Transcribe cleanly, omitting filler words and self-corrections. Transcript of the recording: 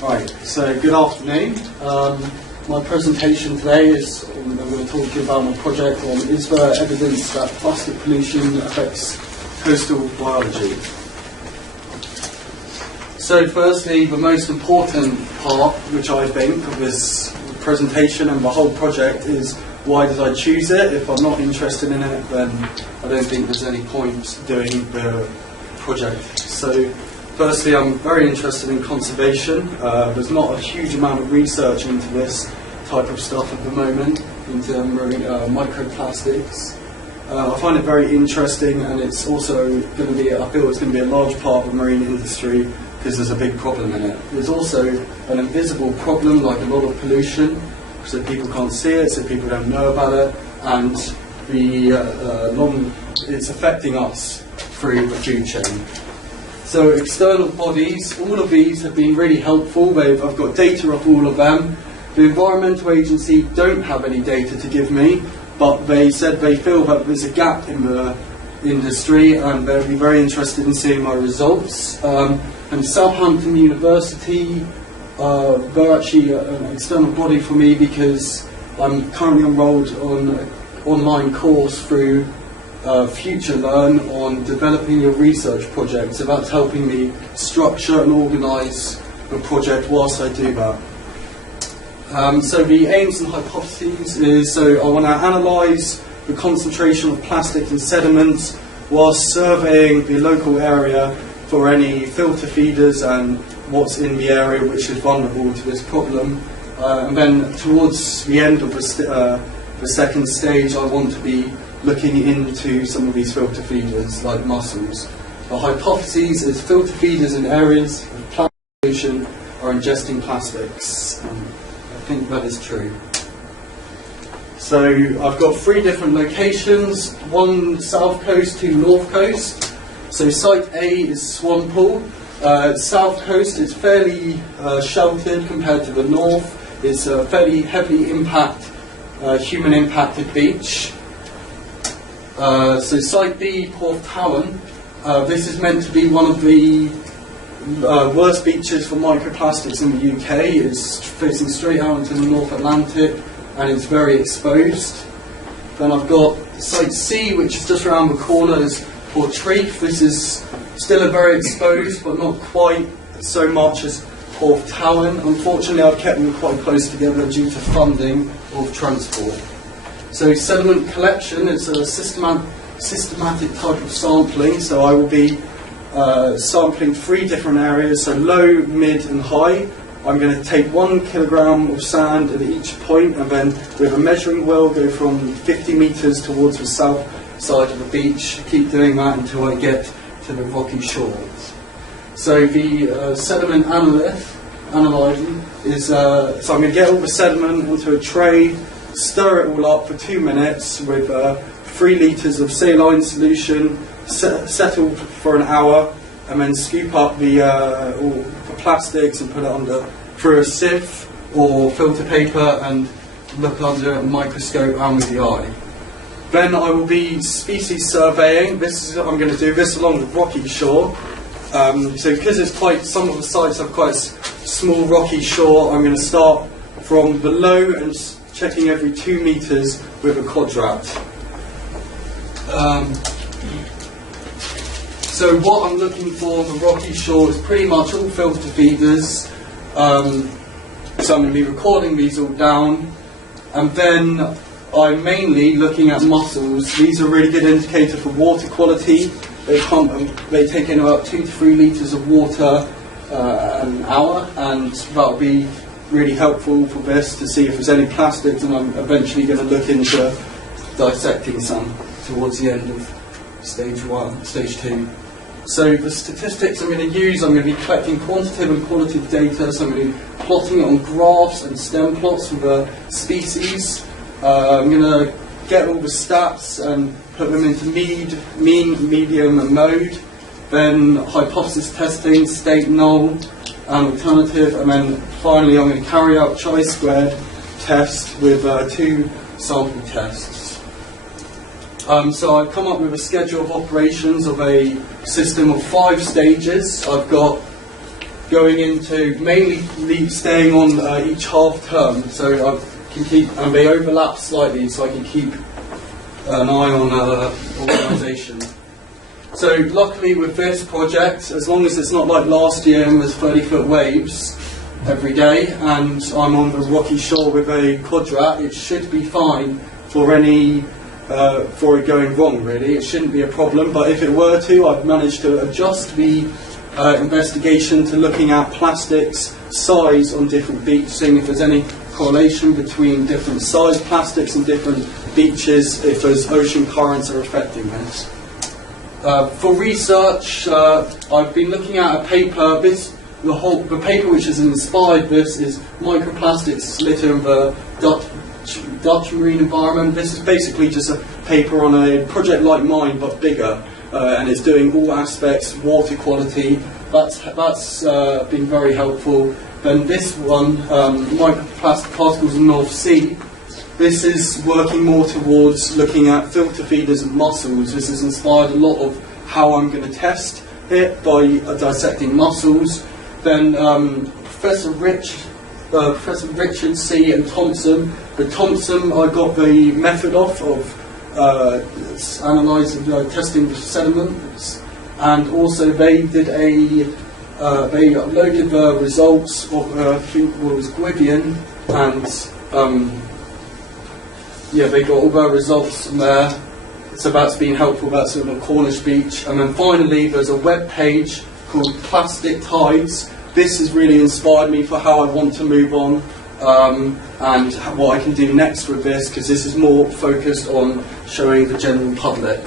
Right, so good afternoon. My presentation today is I'm going to talk to you about my project on is there evidence that plastic pollution affects coastal biology. So firstly, the most important part, which I think, of this presentation and the whole project is why did I choose it? If I'm not interested in it, then I don't think there's any point doing the project. So firstly, I'm very interested in conservation. There's not a huge amount of research into this type of stuff at the moment, into marine microplastics. I find it very interesting, and it's also going to be, I feel it's going to be a large part of the marine industry because there's a big problem in it. There's also an invisible problem, like a lot of pollution, so people can't see it, so people don't know about it, and it's affecting us through the food chain. So external bodies, all of these have been really helpful. I've got data of all of them. The Environmental Agency don't have any data to give me, but they said they feel that there's a gap in the industry and they'll be very interested in seeing my results. And Southampton University, they're actually an external body for me because I'm currently enrolled on an online course through Future Learn on developing a research project, so that's helping me structure and organise the project whilst I do that. So the aims and hypotheses is, so I want to analyse the concentration of plastic in sediments whilst surveying the local area for any filter feeders and what's in the area which is vulnerable to this problem. And then towards the end of the second stage, I want to be looking into some of these filter feeders like mussels. The hypothesis is filter feeders in areas of plastic pollution are ingesting plastics. I think that is true. So I've got 3 different locations, one south coast, 2 north coast. So site A is Swamppool. South coast is fairly sheltered compared to the north. It's a fairly heavily human impacted beach. So site B, Porthtowan, this is meant to be one of the worst beaches for microplastics in the UK. It's facing straight out into the North Atlantic and it's very exposed. Then I've got site C, which is just around the corner, is Portreath. This is still very exposed, but not quite so much as Porthtowan. Unfortunately, I've kept them quite close together due to funding of transport. So sediment collection is a systematic type of sampling, so I will be sampling 3 different areas, so low, mid and high. I'm going to take 1 kilogram of sand at each point and then with a measuring wheel go from 50 metres towards the south side of the beach, keep doing that until I get to the rocky shores. So the sediment analyzing is, so I'm going to get all the sediment onto a tray, stir it all up for 2 minutes with 3 litres of saline solution, settle for an hour, and then scoop up all the plastics and put it through a sieve or filter paper and look under a microscope and with the eye. Then I will be species surveying. I'm going to do this along the rocky shore. So because it's quite, some of the sites have quite a small rocky shore, I'm going to start from below and checking every 2 metres with a quadrat. So what I'm looking for on the rocky shore is pretty much all filter feeders. So I'm going to be recording these all down, and then I'm mainly looking at mussels. These are a really good indicator for water quality. They take in about 2 to 3 litres of water an hour, and that'll be really helpful for this to see if there's any plastics, and I'm eventually going to look into dissecting some towards the end of stage 2. So the statistics I'm going to use, I'm going to be collecting quantitative and qualitative data, so I'm going to be plotting it on graphs and stem plots for the species. I'm going to get all the stats and put them into mean, medium and mode. Then hypothesis testing, state null and alternative, and then finally I'm going to carry out chi-squared test with 2 sample tests. So I've come up with a schedule of operations of a system of 5 stages. I've got going into mainly staying on each half term, so I can keep, and they overlap slightly, so I can keep an eye on organisation. So luckily with this project, as long as it's not like last year and there's 30-foot waves every day, and I'm on the rocky shore with a quadrat, it should be fine for any for it going wrong. Really, it shouldn't be a problem. But if it were to, I've managed to adjust the investigation to looking at plastics size on different beaches, seeing if there's any correlation between different size plastics and different beaches, if those ocean currents are affecting this. For research, I've been looking at a paper. The paper which has inspired this is Microplastics Litter in the Dutch Marine Environment. This is basically just a paper on a project like mine but bigger, and it's doing all aspects, water quality. That's been very helpful. Then this one, microplastic particles in the North Sea. This is working more towards looking at filter feeders and mussels. This has inspired a lot of how I'm going to test it by dissecting mussels. Then Professor Richard C. and Thompson. The Thompson I got the method of analysing, testing the sediments, and also they did they uploaded the results of I think it was Gwydion, and they got all the results from there. So that's been helpful. That's on the Cornish beach. And then finally, there's a web page called Plastic Tides. This has really inspired me for how I want to move on, and what I can do next with this, because this is more focused on showing the general public.